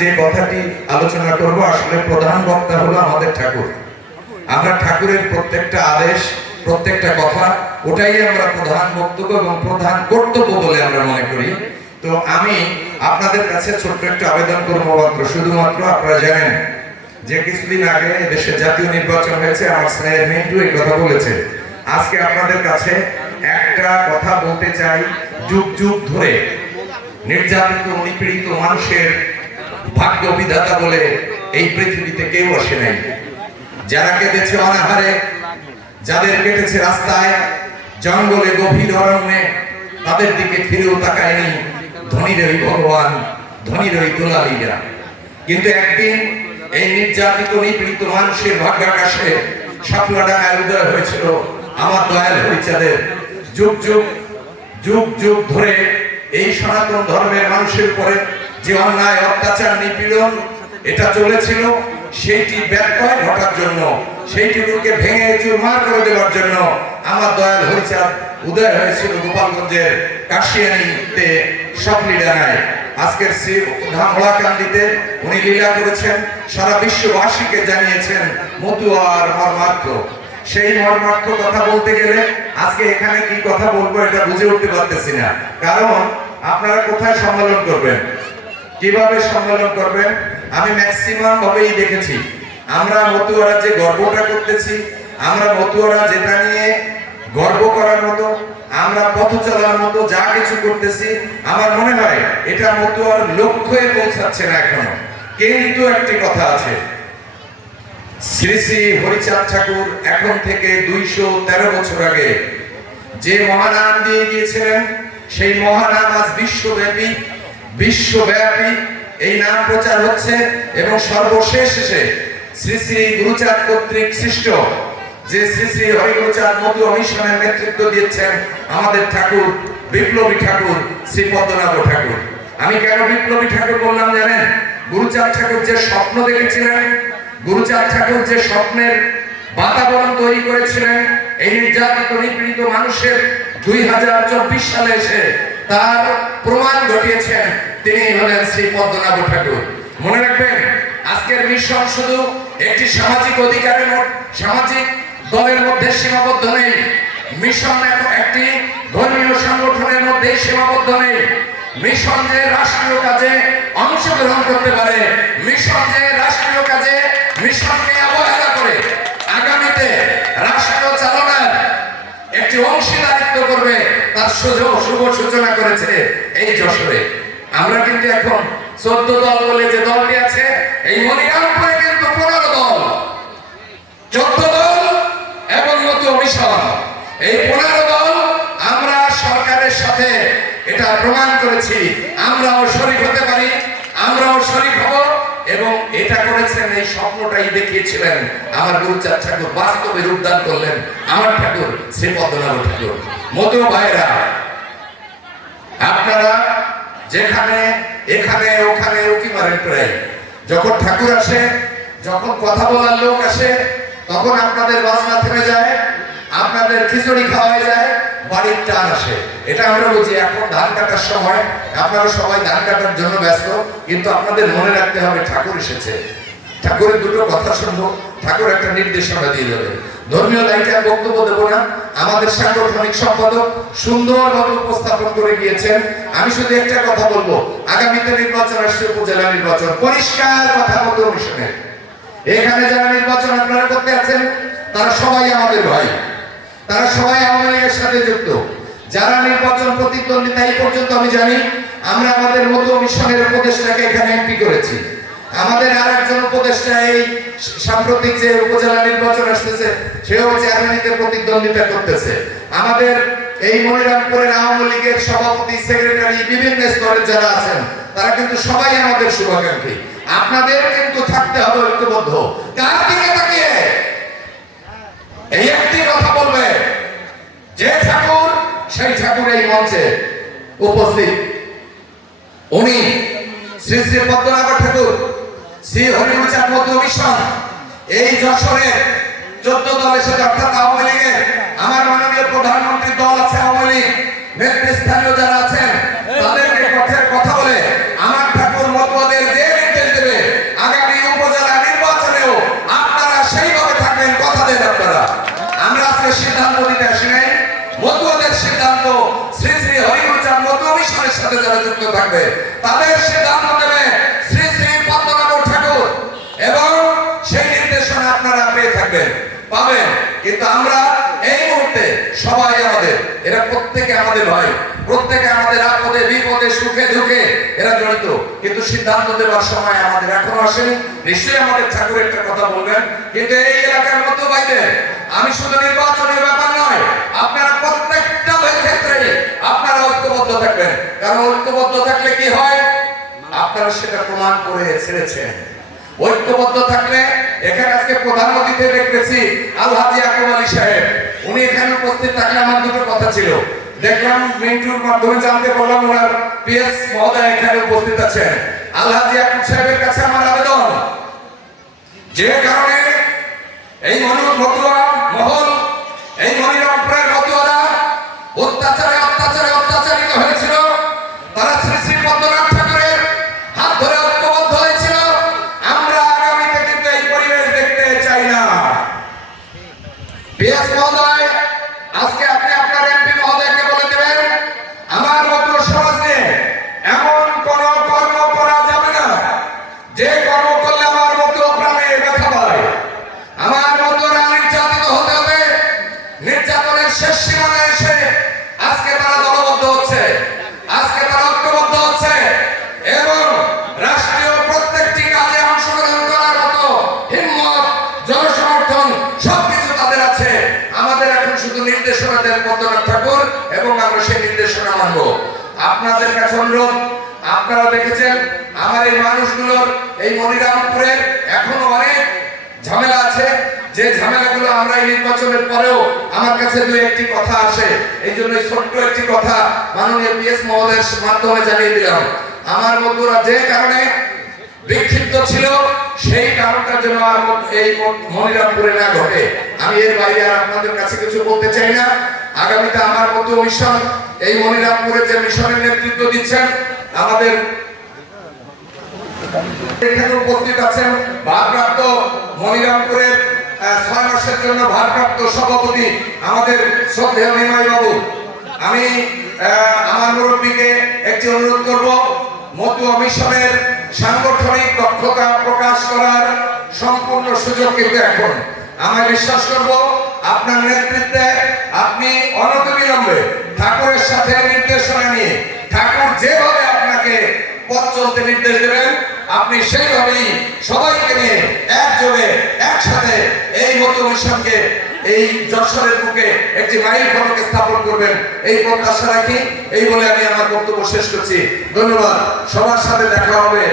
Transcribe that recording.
যে কথাটি আলোচনা করব, আসলে প্রধান বক্তা হলো আমাদের ঠাকুর। আমরা ঠাকুরের প্রত্যেকটা আদেশ, প্রত্যেকটা কথা, ওটাই আমরা প্রধান বক্তব্য এবং প্রধান কর্তব্য বলে আমরা মনে করি। তো আমি আপনাদের কাছে ছোট্ট একটা আবেদন করব মাত্র। শুধুমাত্র আপনারা জানেন যে কিছুদিন আগে দেশের জাতীয় নির্বাচন হয়েছে, আমার স্নেহের মিন্টু এই কথা বলেছে। আজকে আপনাদের কাছে একটা কথা বলতে চাই, যুগ যুগ ধরে নির্যাতিত, নিপীড়িত মানুষের ভাগ্য বিধাতা বলে এই পৃথিবীতে কেউ আসে নাই। যারা কেটেছে অনাহারে, যাদের কেটেছে রাস্তায়, জঙ্গলে, গভীর অরণ্যে, তাদের দিকে ফিরেও তাকায়নি ধনীর ওই ভগবান ধনীর ওই দোলালিরা। কিন্তু একদিন এই নির্যাতিত, নিপীড়িত মানুষের ভাগ্যাকাশে সাপলা ডাঙায় উদয় হয়েছিল আমার দয়াল হরিচাঁদের। যুগ যুগ যুগ যুগ ধরে এই সনাতন ধর্মের মানুষের উপরে যে অন্যায়, অত্যাচার, নিপীড়ন এটা চলেছিল, সেইটি ব্যত্যয় ঘটার জন্য সেইটিকে ভেঙে চুরমার করে দেওয়ার জন্য। আমার দয়াল হরিচাঁদ, উদয় হয়েছিল গোপালগঞ্জের কাশিয়ানিতে সফলি ডাঙায় আজকের শ্রী ধামলাকান্দিতে উনি লীলা করেছেন, সারা বিশ্ববাসীকে জানিয়েছেন, মতুয়ার মর্মার্থ। সেই মর্মার্থ কথা বলতে গেলে আজকে এখানে কি কথা বলব এটা বুঝে উঠতে পারতেছি না। কারণ আপনারা কোথায় সম্মেলন করবেন? কীভাবে সম্মেলন করবেন? আমি ম্যাক্সিমাম ভাবেই দেখেছি। আমরা মতুয়ারা যে গর্বটা করতেছি, আমরা মতুয়ারা যেটা নিয়ে গর্ব করার মতো, আমরা পথ চলার মতো যা কিছু করতেছি, আমার মনে হয় এটা মতুয়ার লক্ষ্যে পৌঁছাচ্ছে না এখনও। কিন্তু একটি কথা আছে। শ্রী শ্রী হরিচাঁদ ঠাকুর এখন থেকে দুইশো তেরো বছর আগে যে মহানাম দিয়ে গিয়েছিলেন, সেই মহানাম আজ বিশ্বব্যাপী বিশ্বব্যাপী এই নাম প্রচার হচ্ছে এবং সর্বশেষ এসে শ্রী শ্রী গুরুচাঁদ কর্তৃক সৃষ্ট যে শ্রী শ্রী হরিগুরুচাঁদ মধু মিশনের নেতৃত্ব দিয়েছেন আমাদের ঠাকুর, বিপ্লবী ঠাকুর, শ্রী পদ্মনাভ ঠাকুর। আমি কেন বিপ্লবী ঠাকুর বললাম জানেন? গুরুচাঁদ ঠাকুর যে স্বপ্ন দেখেছিলেন, গুরুচাঁদ ঠাকুর যে স্বপ্নের বাতাবরণ তৈরি করেছিলেন, এই নির্যাতিত, নিপীড়িত মানুষের দুই হাজার চব্বিশ সালে এসে তার প্রমাণ ঘটিয়েছেন তিনি হলেন শ্রী পদ্মনাভ ঠাকুর। মনে রাখবেন, আজকের মিশন শুধু একটি সামাজিক অধিকারের সামাজিক দলের মধ্যে সীমাবদ্ধ নেই। মিশন একটি ধর্মীয় সংগঠনের মধ্যে সীমাবদ্ধ নেই। মিশন যে রাষ্ট্রীয় কাজে অংশগ্রহণ করতে পারে, মিশন যে রাষ্ট্রীয় কাজে মিশনকে অবহেলা করে, আগামীতে রাষ্ট্রীয় চালনার একটি অংশীদারিত্ব করবে তার সুযোগ শুভ সূচনা করেছে এই যশোরে। আমরা কিন্তু এখন চোদ্দ দল বলে যে দলটি আছে, এই মনিরামপুরে কিন্তু পনেরো দল। চোদ্দ দল এবং মতো মিশন। এই পনেরো দল আমরা সরকারের সাথে এটা প্রমাণ করেছি। আমরাও শরীর হতে পারি, আমরাও শরীর হব। এবং এটা করেছেন এই স্বপ্নটাই দেখিয়েছিলেন আমার গুরুচাঁদ ঠাকুর। বাস্তবে রূপদান করলেন আমার ঠাকুর শ্রী পদ্মনাভ ঠাকুর। মতো ভাইরা, আপনারা যেখানে, এখানে, ওখানে উকি মারেন প্রায়। যখন ঠাকুর আসে, যখন কথা বলার লোক আসে, তখন আপনাদের বাজনা থেমে যায়, আপনাদের খিচুড়ি খাওয়া যায় বাড়ির টান আসে। এটা আমরা বুঝি এখন ধান কাটার সময় আপনারা সবাই ধান কাটার জন্য ব্যস্ত, কিন্তু আপনাদের মনে রাখতে হবে, ঠাকুর এসেছে। ঠাকুরের দুটো কথা শুনব, ঠাকুর একটা নির্দেশনা দিয়ে দেবে ধর্মীয় লাইটে বক্তব্য দেবো না, আমাদের সাংগঠনিক সম্পাদক সুন্দরভাবে উপস্থাপন করে গিয়েছেন। আমি শুধু একটা কথা বলব, আগামীতে নির্বাচন আসছে, উপজেলা নির্বাচন। পরিষ্কার কথা বলতে মিশনের এখানে যারা নির্বাচন আপনারা করতে আছেন তারা সবাই আমাদের ভাই। তারা সবাই আওয়ামী সাথে যুক্ত। যারা নির্বাচন প্রতিদ্বন্দ্বিতা এই পর্যন্ত আমি জানি, আমরা আমাদের মতো মিশনের উপদেষ্টাকে এখানে এমপি করেছি। আমাদের আর একজন উপদেষ্টা এই সাম্প্রতিক যে উপজেলা নির্বাচন আসতেছে, সেও চেয়ারম্যানিতে প্রতিদ্বন্দ্বিতা করতেছে। আমাদের এই মনিরামপুরের আওয়ামী লীগের সভাপতি, সেক্রেটারি, বিভিন্ন স্তরের যারা আছেন, তারা কিন্তু সবাই আমাদের শুভাকাঙ্ক্ষী। আপনাদের কিন্তু থাকতে হবে ঐক্যবদ্ধ। কার দিকে তাকিয়ে? এই একটি কথা বলবে। যে ঠাকুর, সেই ঠাকুর এই মঞ্চে উপস্থিত। উনি শ্রী শ্রী পদ্মনাগর ঠাকুর, শ্রী হরিমচার মধ্য মিশন, এই যশোরের চোদ্দ দলের সাথে, অর্থাৎ আওয়ামী লীগের আমার মাননীয় প্রধানমন্ত্রী দল আছে আওয়ামী লীগ, নেতৃস্থানীয় যারা থাকবে, তাদের সিদ্ধান্ত শ্রী শ্রী ঠাকুর। এবং সেই নির্দেশনা আপনারা পেয়ে থাকবেন, পাবেন। কিন্তু আমরা এই মুহূর্তে সবাই আমাদের, এরা প্রত্যেকে আমাদের ভাই, প্রত্যেকে আমাদের আপদে, বিপদে, সুখে, দুঃখে এরা জড়িত। কিন্তু সিদ্ধান্ত দেওয়ার সময় আমাদের এখনও আসেনি। নিশ্চয়ই আমাদের ঠাকুর একটা কথা বলবেন, কিন্তু এই এলাকার মতো বাইরে আমি শুধু নির্বাচনের ব্যাপার নয়, আপনারা প্রত্যেকটা ক্ষেত্রে আপনারা ঐক্যবদ্ধ থাকবেন। কারণ ঐক্যবদ্ধ থাকলে কি হয়? আপনারা সেটা প্রমাণ করে ছেড়েছেন। ঐক্যবদ্ধ থাকলে এখানে আজকে প্রধান অতিথি দেখতেছি, আল হাজি আকুব আলী সাহেব। উনি এখানে উপস্থিত থাকলে আমার দুটো কথা ছিল। দেখলাম মিন্টুর মাধ্যমে জানতে পারলাম ওনার পিএস মহোদয় এখানে উপস্থিত আছেন। আল হাজি আকুব সাহেবের কাছে আমার আবেদন? যে কারণে এই মতুয়া মহল আপনাদের কাছে অনুরোধ আপনারা দেখেছেন, আমার এই মানুষগুলোর এই মনিরামপুরের এখনও অনেক ঝামেলা আছে। যে ঝামেলাগুলো আমরা এই নির্বাচনের পরেও আমার কাছে দুই একটি কথা আসে, এই জন্য ছোট্ট একটি কথা মাননীয় পিএস মহোদয়ের মাধ্যমে জানিয়ে দিলাম। আমার বন্ধুরা যে কারণে বিক্ষিপ্ত ছিল, সেই কারণটা যেন আর মত- এই মনিরামপুরে না ঘটে। আমি এর বাইরে আর আপনাদের কাছে কিছু বলতে চাই না। আগামীতে আমার মতো মিশন এই মনিরামপুরে যে মিশনের নেতৃত্ব দিচ্ছেন, আমাদের এখানে উপস্থিত আছেন ভারপ্রাপ্ত মনিরামপুরের ছয় মাসের জন্য ভারপ্রাপ্ত সভাপতি আমাদের শ্রদ্ধেয় নিমাই বাবু আমি আমার মুরব্বীকে একটি অনুরোধ করব, মতুয়া মিশনের সাংগঠনিক দক্ষতা প্রকাশ করার সম্পূর্ণ সুযোগ কিন্তু এখন। আমি বিশ্বাস করব আপনার নেতৃত্বে আপনি অনতিবিলম্বে ঠাকুরের সাথে নির্দেশনা নিয়ে ঠাকুর যেভাবে আপনাকে পথ চলতে নির্দেশ দেবেন, আপনি সেইভাবেই সবাইকে নিয়ে একযোগে, একসাথে এই মতো মিশনকে, এই যশোরের বুকে একটি মাইল ফলকে স্থাপন করবেন। এই প্রত্যাশা রাখি, এই বলে আমি আমার বক্তব্য শেষ করছি। ধন্যবাদ। সবার সাথে দেখা হবে।